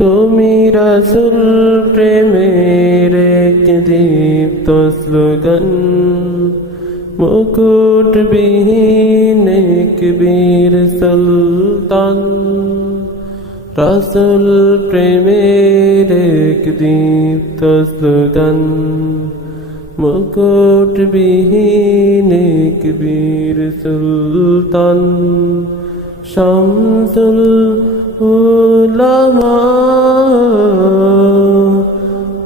তুমি রাসূল প্রেমের এক দীপ্ত স্লোগান, মুকুটবিহীন এক বীর সুলতান। রাসূল প্রেমের এক দীপ্ত স্লোগান, মুকুটবিহীন এক বীর সুলতান। শামসুল উলামা,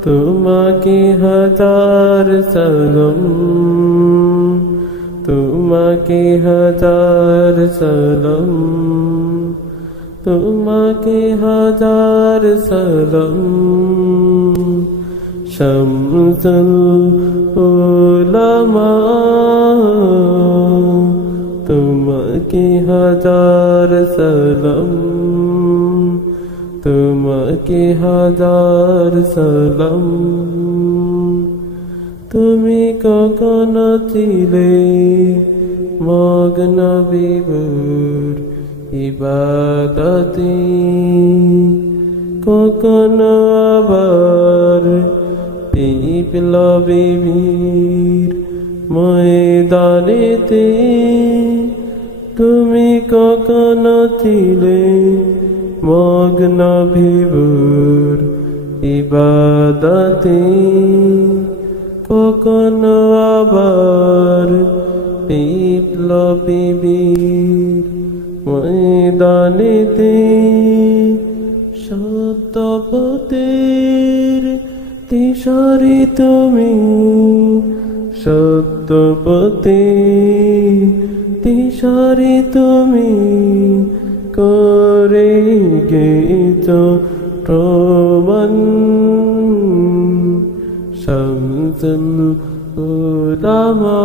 তোমাকে হাজার সালাম, তোমাকে হাজার সালাম, তোমাকে হাজার সালাম। শামসুল উলামা, তোমাকে হাজার সালাম, তোমাকে হাজার সালাম। তুমি কখনো ছিলে মগ্ন বিভোর ইবাদতে, কখনো আবার বিপ্লবী বীর ময়দানেতে। তুমি কখনো ছিলে মগ্ন বিভোর ইবাদতে, কখনো আবার বিপ্লবী বীর ময়দানেতে। সত্য পথের দিশারি তুমি, সত্য পথে দিশারি তুমি, করে গেছ প্রমাণ। শামসুল উলামা,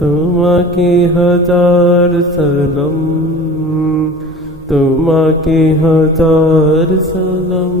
তোমাকে হাজার সালাম, তোমাকে হাজার সালাম।